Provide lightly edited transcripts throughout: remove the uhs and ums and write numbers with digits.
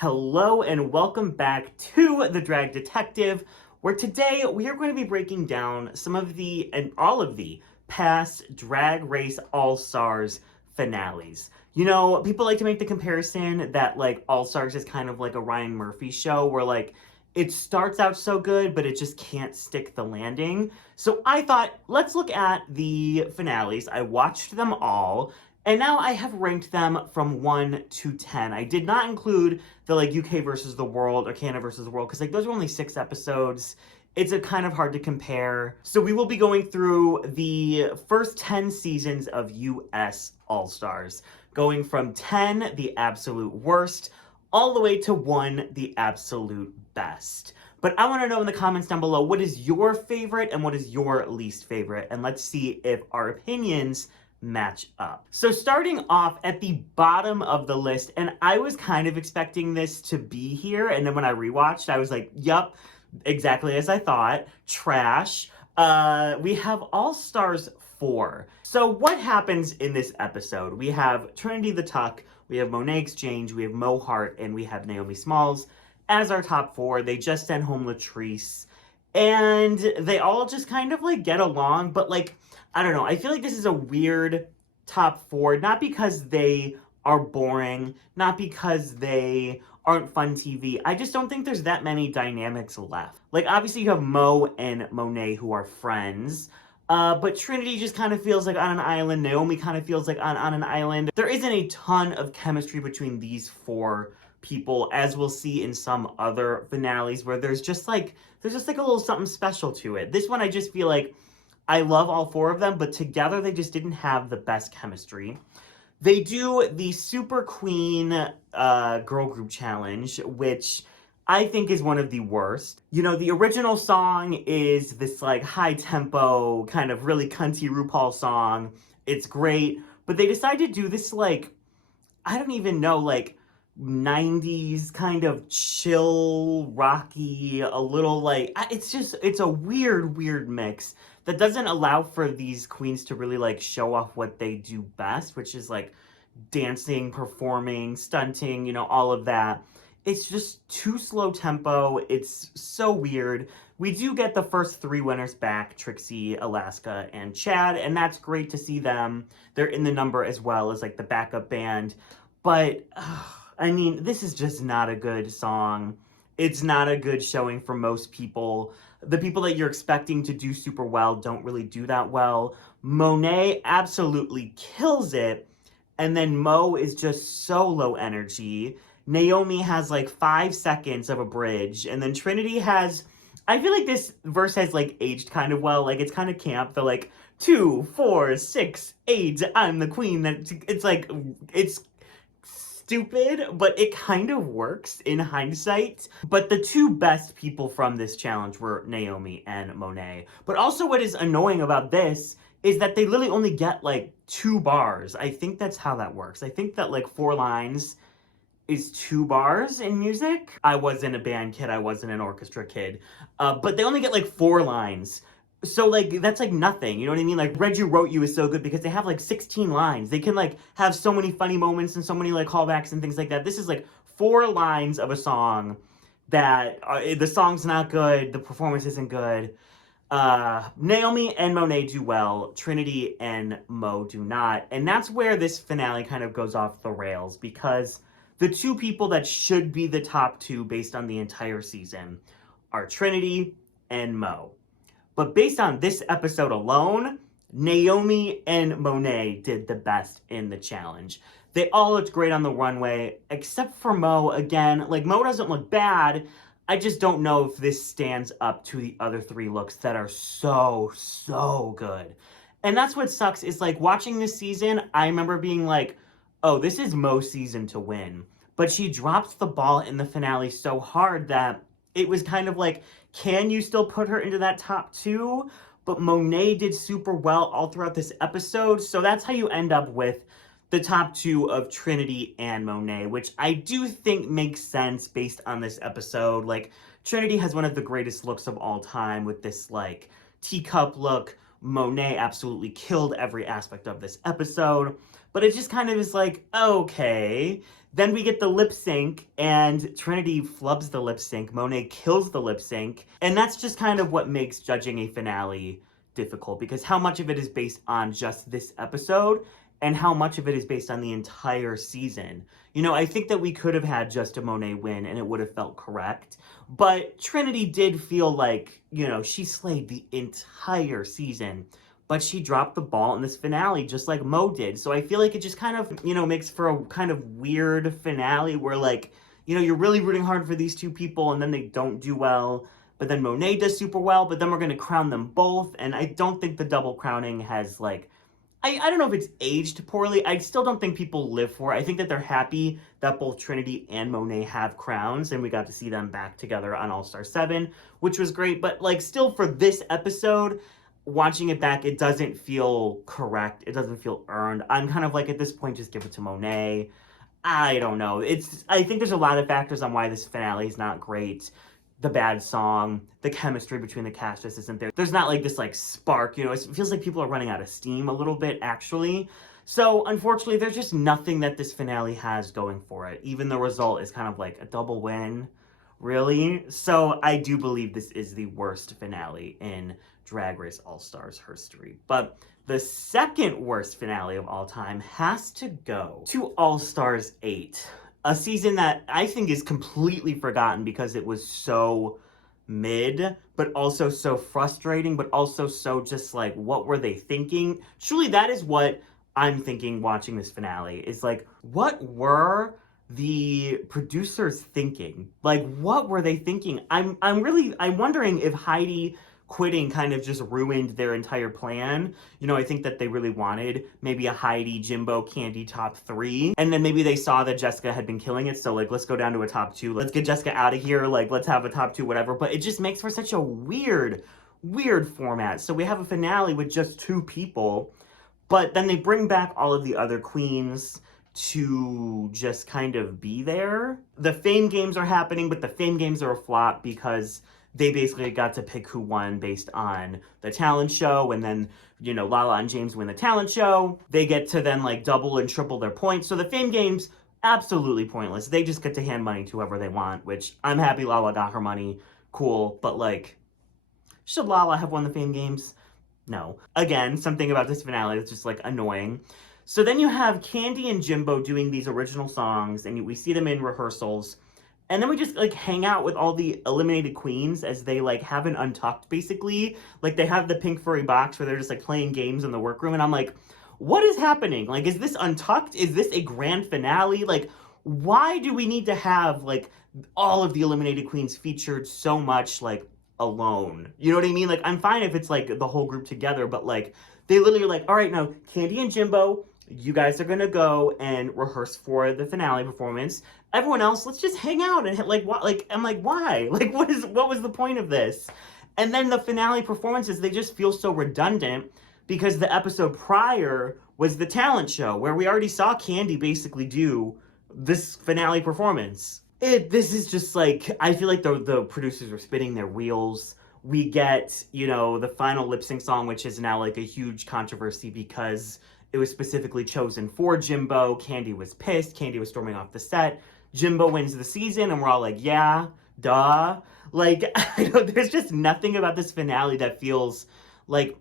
Hello and welcome back to The Drag Detective, where today we are going to be breaking down some of the and all of the past Drag Race All-Stars finales. You know, people like to make the comparison that like All-Stars is kind of like a Ryan Murphy show where like it starts out so good, but it just can't stick the landing. So I thought, let's look at the finales. I watched them all. And now I have ranked them from 1 to 10. I did not include the like UK versus the world or Canada versus the world because like those are only 6 episodes. It's a kind of hard to compare. So we will be going through the first 10 seasons of US All-Stars, going from 10, the absolute worst, all the way to 1, the absolute best. But I want to know in the comments down below, what is your favorite and what is your least favorite? And let's see if our opinions match up. So starting off at the bottom of the list, and I was kind of expecting this to be here, and then when I rewatched, I was like, yup, exactly as I thought. Trash. We have All Stars 4. So what happens in this episode? We have Trinity the Tuck, we have Monét X Change, we have Mo Heart, and we have Naomi Smalls as our top 4. They just sent home Latrice, and they all just kind of like get along, but like I don't know. I feel like this is a weird top 4, not because they are boring, not because they aren't fun TV. I just don't think there's that many dynamics left. Like, obviously you have Mo and Monet who are friends, but Trinity just kind of feels like on an island. Naomi kind of feels like on an island. There isn't a ton of chemistry between these 4 people, as we'll see in some other finales where there's just like a little something special to it. This one I just feel like I love all 4 of them, but together they just didn't have the best chemistry. They do the Super Queen girl group challenge, which I think is one of the worst. You know, the original song is this like high tempo, kind of really cunty RuPaul song. It's great, but they decided to do this like, I don't even know, like 90s kind of chill, rocky, a little like, it's a weird mix that doesn't allow for these queens to really like show off what they do best, which is like dancing, performing, stunting, you know, all of that. It's just too slow tempo. It's so weird. We do get the first 3 winners back, Trixie, Alaska, and Chad, and that's great to see them. They're in the number as well as like the backup band. But, I mean, this is just not a good song. It's not a good showing for most people. The people that you're expecting to do super well don't really do that well. Monet absolutely kills it, and then Mo is just so low energy. Naomi has like 5 seconds of a bridge, and then Trinity has, I feel like this verse has like aged kind of well. Like it's kind of camp. They're like 2, 4, 6, 8. I'm the queen. That it's like it's stupid, but it kind of works in hindsight. But the 2 best people from this challenge were Naomi and Monet. But also what is annoying about this is that they literally only get like 2 bars. I think that's how that works. I think that like 4 lines is 2 bars in music. I wasn't a band kid, I wasn't an orchestra kid. But they only get like 4 lines. So, like, that's, like, nothing, you know what I mean? Like, Read You Wrote You is so good because they have, like, 16 lines. They can, like, have so many funny moments and so many, like, callbacks and things like that. This is, like, 4 lines of a song that the song's not good, the performance isn't good. Naomi and Monet do well. Trinity and Mo do not. And that's where this finale kind of goes off the rails because the 2 people that should be the top 2 based on the entire season are Trinity and Mo. But based on this episode alone, Naomi and Monet did the best in the challenge. They all looked great on the runway, except for Mo. Again, like, Mo doesn't look bad. I just don't know if this stands up to the other 3 looks that are so good. And that's what sucks, is, like, watching this season, I remember being like, oh, this is Mo's season to win. But she dropped the ball in the finale so hard that it was kind of like, can you still put her into that top 2? But Monet did super well all throughout this episode. So that's how you end up with the top 2 of Trinity and Monet, which I do think makes sense based on this episode. Like, Trinity has one of the greatest looks of all time with this, like, teacup look. Monet absolutely killed every aspect of this episode, but it just kind of is like, okay. Then we get the lip sync, and Trinity flubs the lip sync. Monet kills the lip sync, and that's just kind of what makes judging a finale difficult, because how much of it is based on just this episode and how much of it is based on the entire season. You know, I think that we could have had just a Monet win and it would have felt correct, but Trinity did feel like, you know, she slayed the entire season, but she dropped the ball in this finale just like Mo did. So I feel like it just kind of, you know, makes for a kind of weird finale where, like, you know, you're really rooting hard for these two people and then they don't do well. But then Monet does super well, but then we're going to crown them both. And I don't think the double crowning has, like, I don't know if it's aged poorly. I still don't think people live for it. I think that they're happy that both Trinity and Monet have crowns, and we got to see them back together on All-Star 7, which was great. But, like, still for this episode, watching it back, it doesn't feel correct. It doesn't feel earned. I'm kind of like, at this point, just give it to Monet. I don't know. I think there's a lot of factors on why this finale is not great. The bad song, the chemistry between the cast just isn't there. There's not like this like spark, you know, it feels like people are running out of steam a little bit actually. So unfortunately, there's just nothing that this finale has going for it. Even the result is kind of like a double win, really. So I do believe this is the worst finale in Drag Race All-Stars history. But the second worst finale of all time has to go to All-Stars 8. A season that I think is completely forgotten because it was so mid, but also so frustrating, but also so just like, what were they thinking? Truly, that is what I'm thinking watching this finale, is like, what were the producers thinking? Like, what were they thinking? I'm wondering if Heidi quitting kind of just ruined their entire plan. You know, I think that they really wanted maybe a Heidi, Jimbo, Candy top 3. And then maybe they saw that Jessica had been killing it. So like, let's go down to a top 2. Let's get Jessica out of here. Like, let's have a top 2, whatever. But it just makes for such a weird format. So we have a finale with just 2 people, but then they bring back all of the other queens to just kind of be there. The Fame Games are happening, but the Fame Games are a flop because they basically got to pick who won based on the talent show, and then, you know, Lala and James win the talent show. They get to then, like, double and triple their points. So the Fame Games, absolutely pointless. They just get to hand money to whoever they want, which I'm happy Lala got her money. Cool. But, like, should Lala have won the Fame Games? No. Again, something about this finale that's just, like, annoying. So then you have Candy and Jimbo doing these original songs, and we see them in rehearsals. And then we just, like, hang out with all the eliminated queens as they, like, have an Untucked, basically. Like, they have the pink furry box where they're just, like, playing games in the workroom. And I'm like, what is happening? Like, is this Untucked? Is this a grand finale? Like, why do we need to have, like, all of the eliminated queens featured so much, like, alone? You know what I mean? Like, I'm fine if it's, like, the whole group together. But, like, they literally are like, all right, now, Candy and Jimbo, you guys are gonna go and rehearse for the finale performance. Everyone else, let's just hang out and like what? Like, I'm like, why? Like, what was the point of this? And then the finale performances, they just feel so redundant because the episode prior was the talent show where we already saw Candy basically do this finale performance. This is just like, I feel like the producers were spinning their wheels. We get, you know, the final lip sync song, which is now like a huge controversy because it was specifically chosen for Jimbo. Candy was pissed. Candy was storming off the set. Jimbo wins the season, and we're all like, yeah, duh. Like, there's just nothing about this finale that feels, like,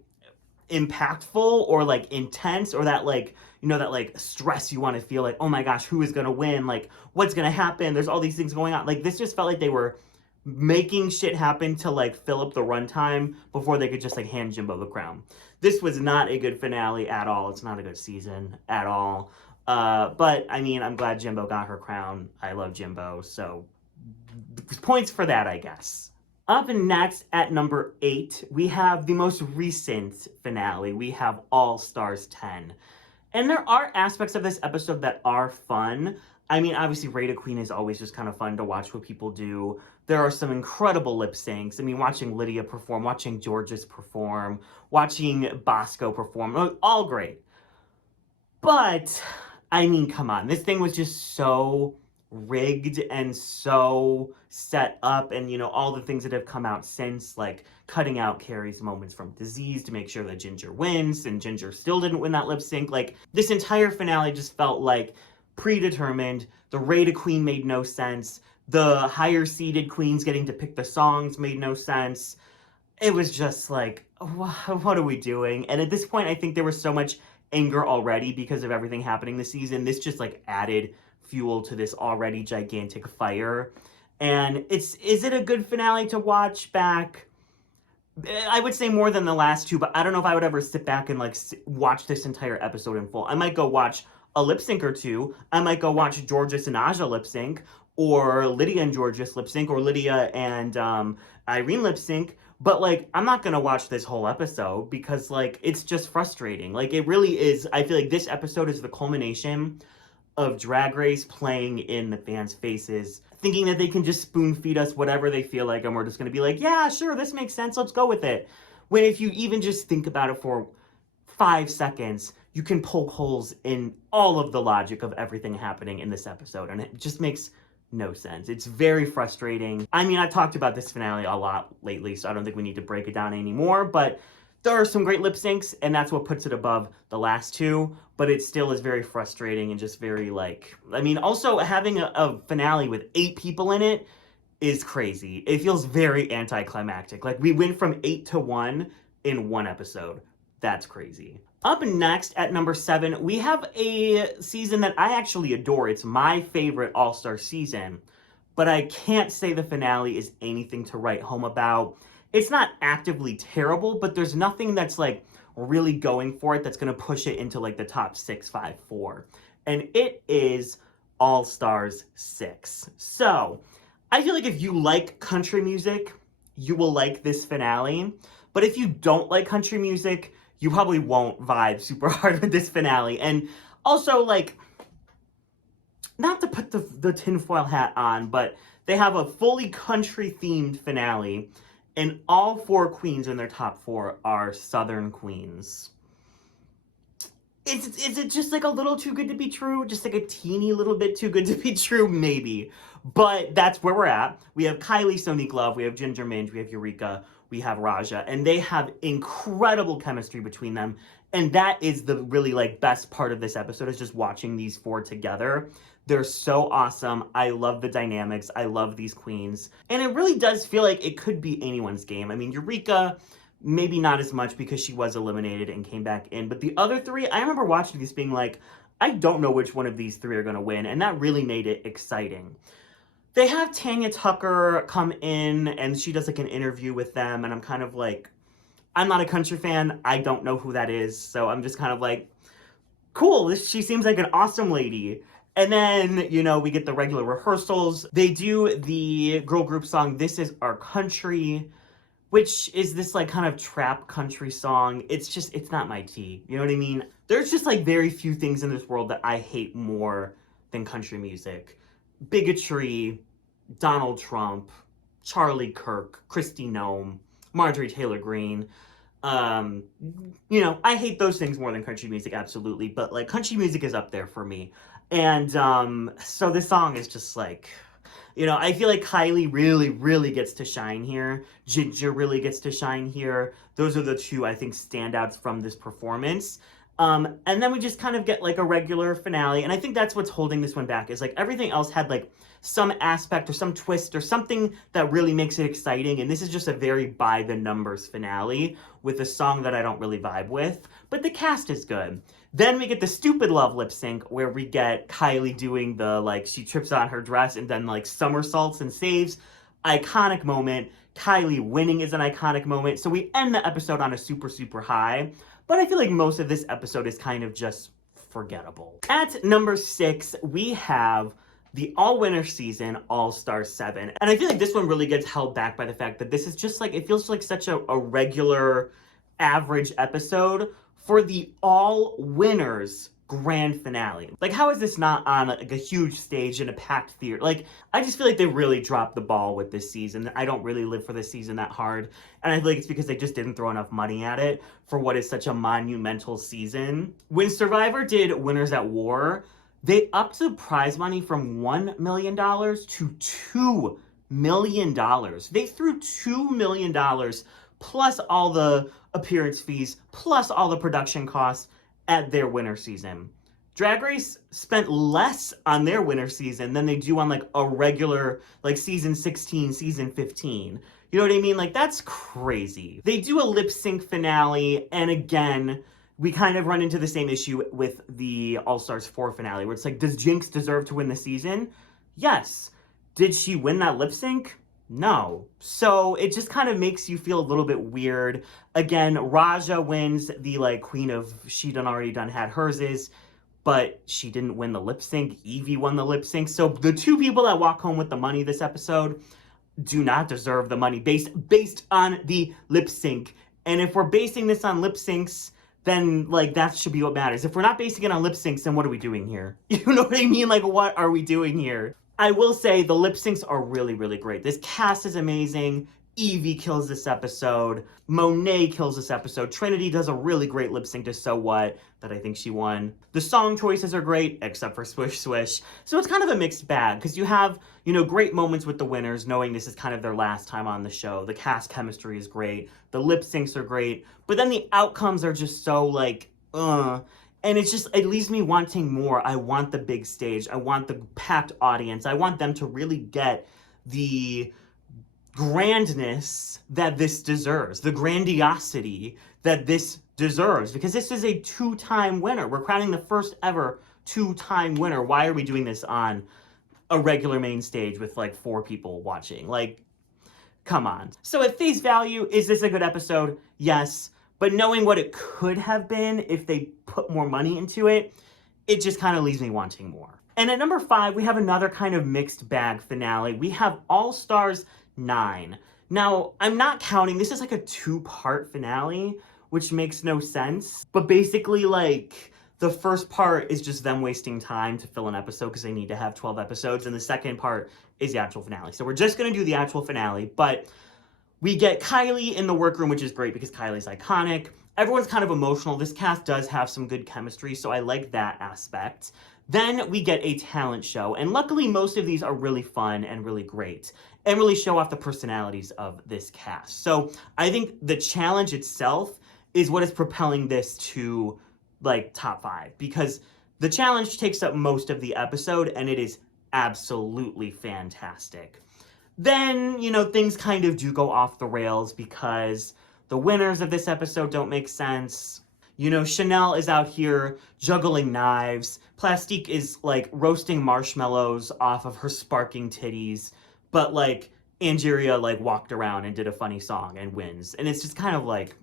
impactful or, like, intense or that, like, you know, that, like, stress you want to feel like, oh my gosh, who is going to win? Like, what's going to happen? There's all these things going on. Like, this just felt like they were making shit happen to, like, fill up the runtime before they could just, like, hand Jimbo the crown. This was not a good finale at all. It's not a good season at all. But, I mean, I'm glad Jimbo got her crown. I love Jimbo, so points for that, I guess. Up next at number 8, we have the most recent finale. We have All Stars 10. And there are aspects of this episode that are fun. I mean, obviously, Rate a Queen is always just kind of fun to watch what people do. There are some incredible lip syncs. I mean, watching Lydia perform, watching Georges perform, watching Bosco perform, all great. But, I mean, come on. This thing was just so rigged and so set up, and all the things that have come out since, like cutting out Carrie's moments from Disease to make sure that Ginger wins, and Ginger still didn't win that lip sync. Like, this entire finale just felt like predetermined. The Rated Queen made no sense. The higher seeded queens getting to pick the songs made no sense. It was just like, what are we doing? And at this point, I think there was so much anger already because of everything happening this season. This just like added fuel to this already gigantic fire. And is it a good finale to watch back? I would say more than the last two, but I don't know if I would ever sit back and like watch this entire episode in full. I might go watch a lip sync or two. I might go watch Jorgeous and Aja lip sync, or Lydia and Jorgeous lip sync, or Lydia and Irene lip sync. But like, I'm not gonna watch this whole episode because like, it's just frustrating. Like, it really is. I feel like this episode is the culmination of Drag Race playing in the fans' faces, thinking that they can just spoon feed us whatever they feel like, and we're just gonna be like, yeah, sure, this makes sense, let's go with it. When if you even just think about it for 5 seconds, you can poke holes in all of the logic of everything happening in this episode, and it just makes no sense. It's very frustrating. I mean, I've talked about this finale a lot lately, so I don't think we need to break it down anymore, but there are some great lip syncs, and that's what puts it above the last two, but it still is very frustrating and just very, like, I mean, also having a finale with 8 people in it is crazy. It feels very anticlimactic. Like, we went from 8 to 1 in one episode. That's crazy. Up next at number 7, we have a season that I actually adore. It's my favorite All-Star season, but I can't say the finale is anything to write home about. It's not actively terrible, but there's nothing that's like really going for it that's going to push it into like the top 6, 5, 4. And it is All Stars 6. So I feel like if you like country music, you will like this finale. But if you don't like country music, you probably won't vibe super hard with this finale. And also, like, not to put the tinfoil hat on, but they have a fully country-themed finale, and all 4 queens in their top 4 are Southern queens. Is it just like a little too good to be true? Just like a teeny little bit too good to be true? Maybe. But that's where we're at. We have Kylie Sonique Love, we have Ginger Minj, we have Eureka, we have Raja, and they have incredible chemistry between them. And that is the really like best part of this episode, is just watching these 4 together. They're so awesome. I love the dynamics. I love these queens. And it really does feel like it could be anyone's game. I mean, Eureka, maybe not as much because she was eliminated and came back in. But the other 3, I remember watching this being like, I don't know which one of these 3 are going to win. And that really made it exciting. They have Tanya Tucker come in, and she does like an interview with them. And I'm kind of like, I'm not a country fan. I don't know who that is. So I'm just kind of like, cool, she seems like an awesome lady. And then, we get the regular rehearsals. They do the girl group song, This Is Our Country, which is this like kind of trap country song. It's not my tea. You know what I mean? There's just like very few things in this world that I hate more than country music. Bigotry, Donald Trump, Charlie Kirk, Kristi Noem, Marjorie Taylor Greene. I hate those things more than country music, absolutely. But like, country music is up there for me. And so this song is just like, I feel like Kylie really, really gets to shine here. Ginger really gets to shine here. Those are the 2, I think, standouts from this performance. And then we just kind of get like a regular finale. And I think that's what's holding this one back, is like everything else had like some aspect or some twist or something that really makes it exciting. And this is just a very by the numbers finale with a song that I don't really vibe with. But the cast is good. Then we get the Stupid Love lip sync, where we get Kylie doing the, like, she trips on her dress and then, like, somersaults and saves. Iconic moment. Kylie winning is an iconic moment. So we end the episode on a super, super high. But I feel like most of this episode is kind of just forgettable. At number 6, we have the all-winner season, All-Star 7. And I feel like this one really gets held back by the fact that this is just, like, it feels like such a regular, average episode for the all-winners grand finale. Like, how is this not on like a huge stage in a packed theater? Like, I just feel like they really dropped the ball with this season. I don't really live for this season that hard, and I feel like it's because they just didn't throw enough money at it for what is such a monumental season. When Survivor did Winners at War, They upped the prize money from $1 million to $2 million. They threw $2 million plus all the appearance fees, plus all the production costs at their winter season. Drag Race spent less on their winter season than they do on like a regular, like season 16, season 15. You know what I mean? Like, that's crazy. They do a lip sync finale, and again, we kind of run into the same issue with the All-Stars 4 finale, where it's like, does Jinx deserve to win the season? Yes. Did she win that lip sync? No. So it just kind of makes you feel a little bit weird. Again, Raja wins the like queen of she done already done had hers, but she didn't win the lip sync. Yvie won the lip sync. So the two people that walk home with the money this episode do not deserve the money based on the lip sync. And if we're basing this on lip syncs, then like that should be what matters. If we're not basing it on lip syncs, then what are we doing here? You know what I mean? Like, what are we doing here? I will say the lip syncs are really, really great. This cast is amazing. Yvie kills this episode. Monet kills this episode. Trinity does a really great lip sync to So What that I think she won. The song choices are great, except for Swish Swish. So it's kind of a mixed bag, because you have, you know, great moments with the winners, knowing this is kind of their last time on the show. The cast chemistry is great. The lip syncs are great. But then the outcomes are just so, like, and it's just, it leaves me wanting more. I want the big stage. I want the packed audience. I want them to really get the grandness that this deserves, the grandiosity that this deserves, because this is a two-time winner. We're crowning the first ever two-time winner. Why are we doing this on a regular main stage with like 4 people watching? Like, come on. So at face value, is this a good episode? Yes. But knowing what it could have been if they put more money into it, it just kind of leaves me wanting more. And at number 5, we have another kind of mixed bag finale. We have All Stars 9. Now, I'm not counting, this is like a 2-part finale, which makes no sense. But basically, like, the first part is just them wasting time to fill an episode because they need to have 12 episodes. And the second part is the actual finale. So we're just going to do the actual finale. But we get Kylie in the workroom, which is great because Kylie's iconic. Everyone's kind of emotional. This cast does have some good chemistry, so I like that aspect. Then we get a talent show, and luckily most of these are really fun and really great, and really show off the personalities of this cast. So I think the challenge itself is what is propelling this to, like, top 5, because the challenge takes up most of the episode, and it is absolutely fantastic. Then, you know, things kind of do go off the rails because the winners of this episode don't make sense. You know, Chanel is out here juggling knives. Plastique is, like, roasting marshmallows off of her sparking titties. But, like, Angeria, like, walked around and did a funny song and wins. And it's just kind of like...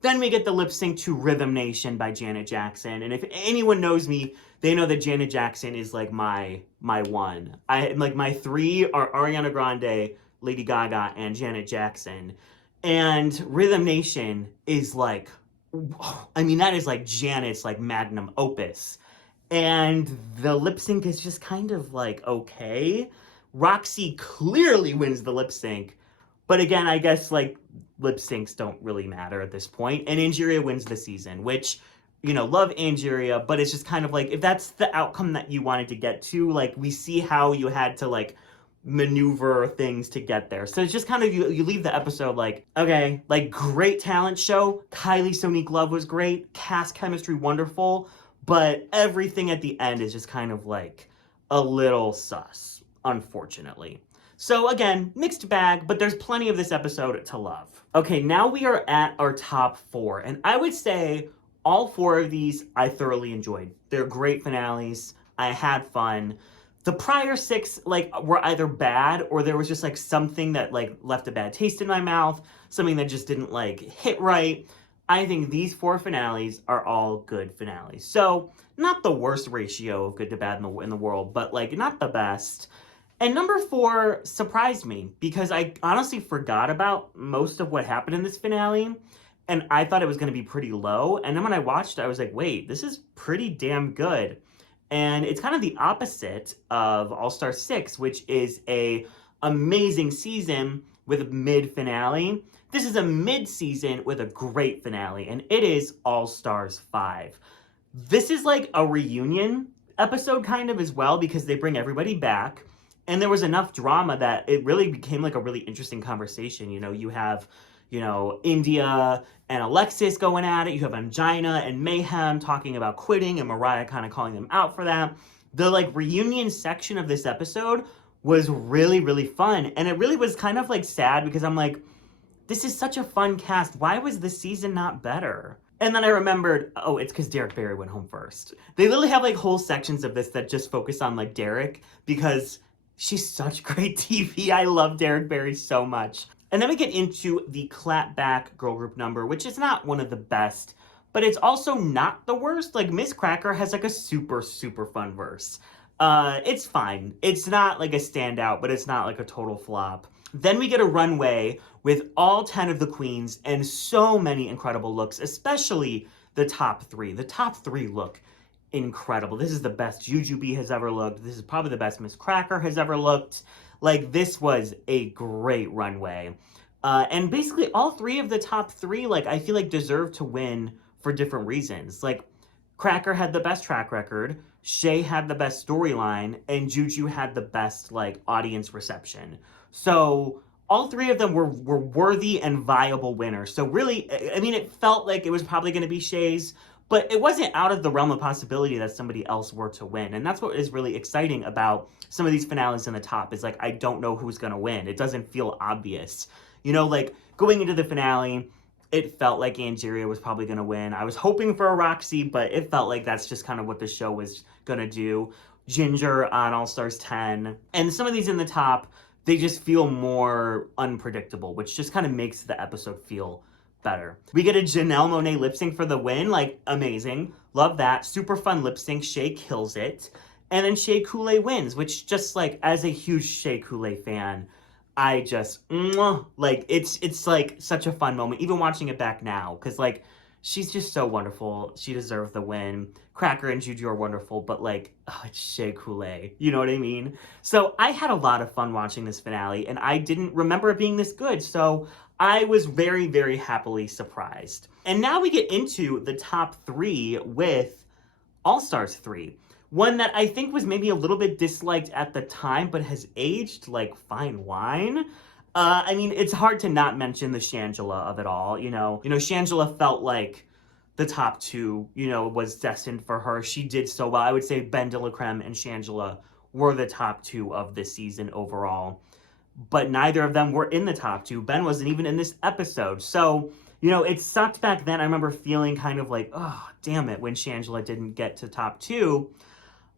Then we get the lip sync to Rhythm Nation by Janet Jackson. And if anyone knows me, they know that Janet Jackson is, like, my one. Like, my 3 are Ariana Grande, Lady Gaga, and Janet Jackson. And Rhythm Nation is like, I mean, that is like Janet's like magnum opus. And the lip sync is just kind of like, okay. Roxy clearly wins the lip sync. But again, I guess like lip syncs don't really matter at this point. And Angeria wins the season, which, you know, love Angeria, but it's just kind of like, if that's the outcome that you wanted to get to, like, we see how you had to like maneuver things to get there. So it's just kind of, you leave the episode like, okay, like, great talent show. Kylie Sonique Love was great. Cast chemistry wonderful. But everything at the end is just kind of like a little sus, unfortunately. So again, mixed bag, but there's plenty of this episode to love. Okay, now we are at our top 4. And I would say all 4 of these I thoroughly enjoyed. They're great finales. I had fun. The prior 6, like, were either bad or there was just, like, something that, like, left a bad taste in my mouth, something that just didn't, like, hit right. I think these 4 finales are all good finales. So, not the worst ratio of good to bad in the world, but, like, not the best. And number 4 surprised me because I honestly forgot about most of what happened in this finale, and I thought it was going to be pretty low. And then when I watched it, I was like, wait, this is pretty damn good. And it's kind of the opposite of All-Star 6, which is a amazing season with a mid-finale. This is a mid-season with a great finale, and it is All-Stars 5. This is like a reunion episode kind of as well because they bring everybody back. And there was enough drama that it really became like a really interesting conversation. You know, you have, India and Alexis going at it. You have Angina and Mayhem talking about quitting and Mariah kind of calling them out for that. The like reunion section of this episode was really, really fun. And it really was kind of like sad because I'm like, this is such a fun cast. Why was this season not better? And then I remembered, oh, it's because Derek Barry went home first. They literally have like whole sections of this that just focus on like Derek because she's such great TV. I love Derek Barry so much. And then we get into the clapback girl group number, which is not one of the best, but it's also not the worst. Like Miss Cracker has like a super, super fun verse. It's fine. It's not like a standout, but it's not like a total flop. Then we get a runway with all 10 of the queens and so many incredible looks, especially the top 3. The top 3 look incredible. This is the best Jujubee has ever looked. This is probably the best Miss Cracker has ever looked. Like, this was a great runway. And basically all 3 of the top 3, like, I feel like deserve to win for different reasons. Like, Cracker had the best track record, Shea had the best storyline, and Juju had the best, like, audience reception. So all 3 of them were worthy and viable winners. So really, I mean, it felt like it was probably going to be Shea's, but it wasn't out of the realm of possibility that somebody else were to win. And that's what is really exciting about some of these finales in the top is like, I don't know who's going to win. It doesn't feel obvious. You know, like going into the finale, it felt like Angeria was probably going to win. I was hoping for a Roxy, but it felt like that's just kind of what the show was going to do. Ginger on All Stars 10. And some of these in the top, they just feel more unpredictable, which just kind of makes the episode feel better. We get a Janelle Monáe lip sync for the win, like amazing. Love that. Super fun lip sync. Shea kills it. And then Shea Coulee wins, which just like as a huge Shea Coulee fan, I just like it's like such a fun moment. Even watching it back now, because like she's just so wonderful. She deserved the win. Cracker and Juju are wonderful, but like, oh, it's Shea Coulee. You know what I mean? So I had a lot of fun watching this finale, and I didn't remember it being this good. So I was very, very happily surprised. And now we get into the top 3 with All Stars 3. One that I think was maybe a little bit disliked at the time, but has aged like fine wine. I mean, it's hard to not mention the Shangela of it all. You know, Shangela felt like the top 2, was destined for her. She did so well. I would say Ben de la Creme and Shangela were the top 2 of this season overall. But neither of them were in the top 2. Ben wasn't even in this episode. So, it sucked back then. I remember feeling kind of like, oh, damn it, when Shangela didn't get to top 2.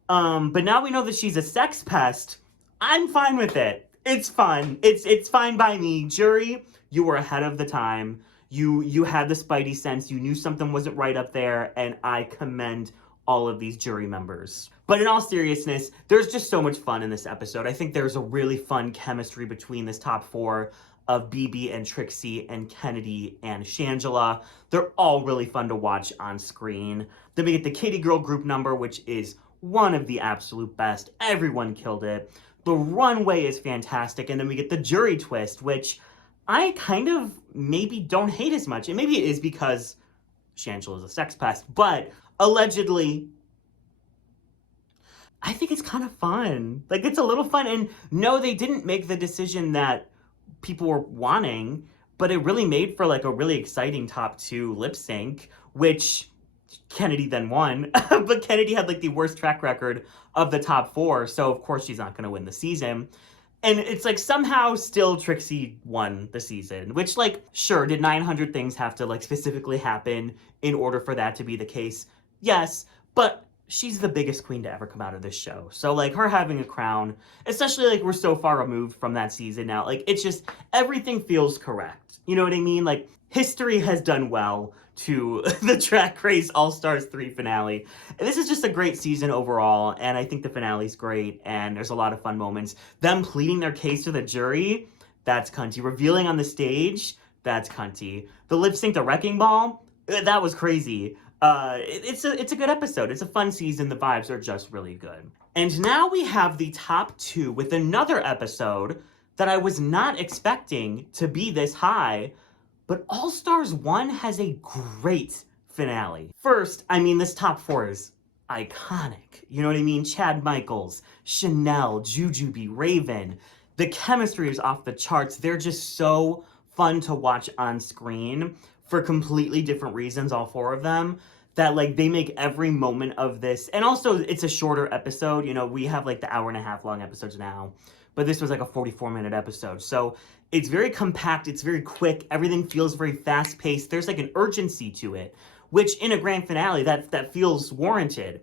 But now we know that she's a sex pest. I'm fine with it. It's fun. It's fine by me. Jury, you were ahead of the time. You had the spidey sense. You knew something wasn't right up there, and I commend all of these jury members. But in all seriousness, there's just so much fun in this episode. I think there's a really fun chemistry between this top 4 of BB and Trixie and Kennedy and Shangela. They're all really fun to watch on screen. Then we get the Katie Girl group number, which is one of the absolute best. Everyone killed it. The runway is fantastic. And then we get the jury twist, which I kind of maybe don't hate as much. And maybe it is because Shangela is a sex pest, but allegedly, I think it's kind of fun. Like, it's a little fun. And no, they didn't make the decision that people were wanting, but it really made for like a really exciting top 2 lip sync, which Kennedy then won. But Kennedy had like the worst track record of the top 4. So of course she's not going to win the season. And it's like somehow still Trixie won the season, which like, sure, did 900 things have to like specifically happen in order for that to be the case? Yes, but she's the biggest queen to ever come out of this show. So like her having a crown, especially like we're so far removed from that season now, like it's just, everything feels correct. You know what I mean? Like history has done well to the Drag Race All-Stars 3 finale. And this is just a great season overall, and I think the finale's great, and there's a lot of fun moments. Them pleading their case to the jury, that's cunty. Revealing on the stage, that's cunty. The lip sync, the Wrecking Ball, that was crazy. It's a good episode. It's a fun season. The vibes are just really good. And now we have the top 2 with another episode that I was not expecting to be this high. But All Stars 1 has a great finale. First, I mean, this top four is iconic. You know what I mean? Chad Michaels, Chanel, Jujubee, Raven. The chemistry is off the charts. They're just so fun to watch on screen for completely different reasons, all four of them, that like they make every moment of this. And also it's a shorter episode. You know, we have like the hour and a half long episodes now, but this was like a 44-minute episode. So it's very compact, it's very quick, everything feels very fast-paced. There's like an urgency to it, which in a grand finale, that feels warranted.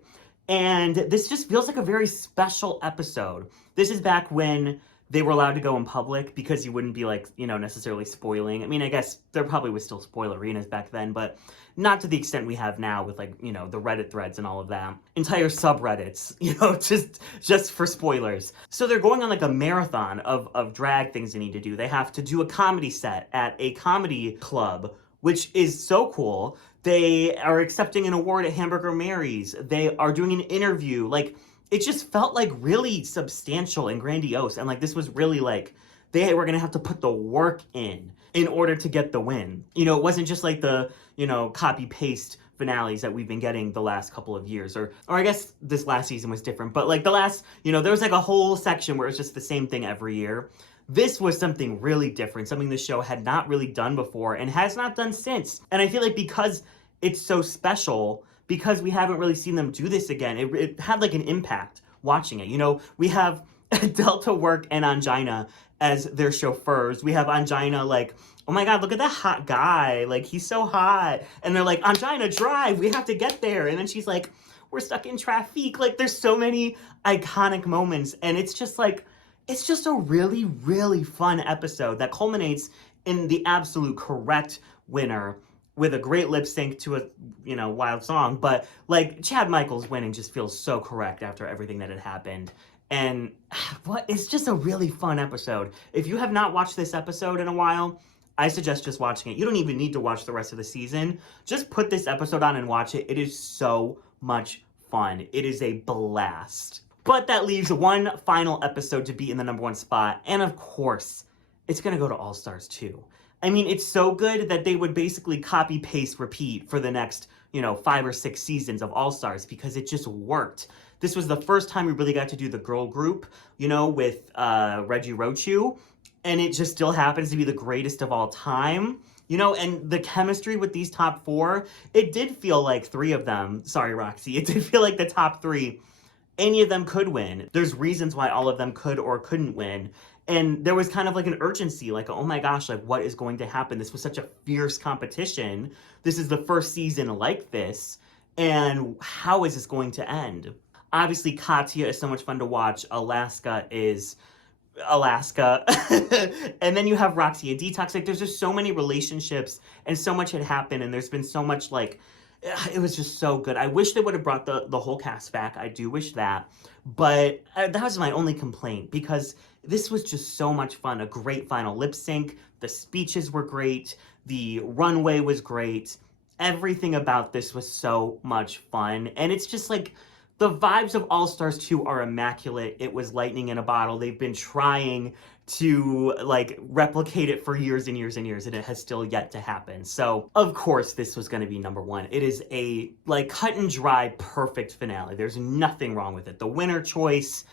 And this just feels like a very special episode. This is back when they were allowed to go in public because you wouldn't be like, you know, necessarily spoiling. I mean, I guess there probably was still spoilerinas back then, but not to the extent we have now with like, you know, the Reddit threads and all of that. Entire subreddits, you know, just for spoilers. So they're going on like a marathon of drag things they need to do. They have to do a comedy set at a comedy club, which is so cool. They are accepting an award at Hamburger Mary's. They are doing an interview. Like, it just felt like really substantial and grandiose. And like, this was really like, they were gonna have to put the work in order to get the win. You know, it wasn't just like the, you know, copy paste finales that we've been getting the last couple of years, or I guess this last season was different, but like the last, you know, there was like a whole section where it's just the same thing every year. This was something really different, something the show had not really done before and has not done since. And I feel like because it's so special, because we haven't really seen them do this again, it had like an impact watching it. You know, we have Delta Work and Ongina as their chauffeurs. We have Ongina like, oh my God, look at that hot guy. Like, he's so hot. And they're like, Ongina, drive, we have to get there. And then she's like, we're stuck in traffic. Like, there's so many iconic moments. And it's just like, it's just a really, really fun episode that culminates in the absolute correct winner with a great lip sync to a, you know, wild song. But like, Chad Michaels winning just feels so correct after everything that had happened. And it's just a really fun episode. If you have not watched this episode in a while, I suggest just watching it. You don't even need to watch the rest of the season. Just put this episode on and watch it. It is so much fun. It is a blast. But that leaves one final episode to be in the #1 spot. And of course, it's gonna go to All Stars 2. I mean, it's so good that they would basically copy, paste, repeat for the next, you know, 5 or 6 seasons of All Stars because it just worked. This was the first time we really got to do the girl group, you know, with Reggie Rochu, and it just still happens to be the greatest of all time. You know, and the chemistry with these top 4, it did feel like 3 of them, sorry, Roxy, it did feel like the top 3, any of them could win. There's reasons why all of them could or couldn't win. And there was kind of like an urgency, like, oh my gosh, like what is going to happen? This was such a fierce competition. This is the first season like this. And how is this going to end? Obviously, Katya is so much fun to watch. Alaska is Alaska. And then you have Roxy and Detox. Like, there's just so many relationships and so much had happened. And there's been so much, like, it was just so good. I wish they would have brought the whole cast back. I do wish that. But that was my only complaint because this was just so much fun. A great final lip sync. The speeches were great. The runway was great. Everything about this was so much fun. And it's just like, the vibes of All Stars 2 are immaculate. It was lightning in a bottle. They've been trying to like replicate it for years and years and years, and it has still yet to happen. So of course this was going to be #1. It is a like cut and dry, perfect finale. There's nothing wrong with it. The winner choice,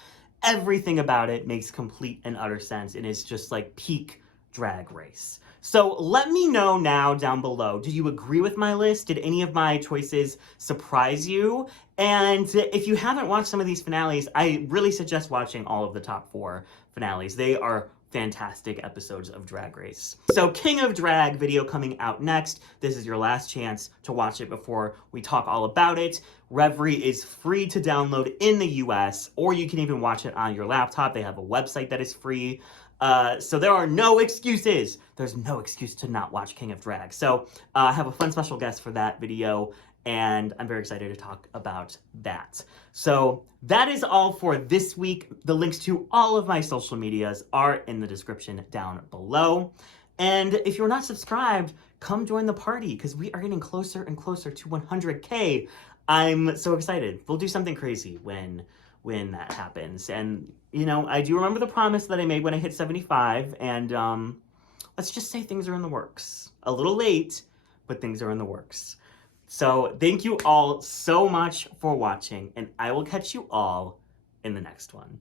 everything about it makes complete and utter sense, and is just like peak Drag Race. So let me know now down below, did you agree with my list? Did any of my choices surprise you? And if you haven't watched some of these finales, I really suggest watching all of the top 4 finales. They are fantastic episodes of Drag Race. So King of Drag video coming out next. This is your last chance to watch it before we talk all about it. Reverie is free to download in the US, or you can even watch it on your laptop. They have a website that is free. So there are no excuses. There's no excuse to not watch King of Drag. So I have a fun special guest for that video, and I'm very excited to talk about that. So that is all for this week. The links to all of my social medias are in the description down below. And if you're not subscribed, come join the party because we are getting closer and closer to 100K. I'm so excited. We'll do something crazy when that happens. And, you know, I do remember the promise that I made when I hit 75, and let's just say things are in the works. A little late, but things are in the works. So thank you all so much for watching, and I will catch you all in the next one.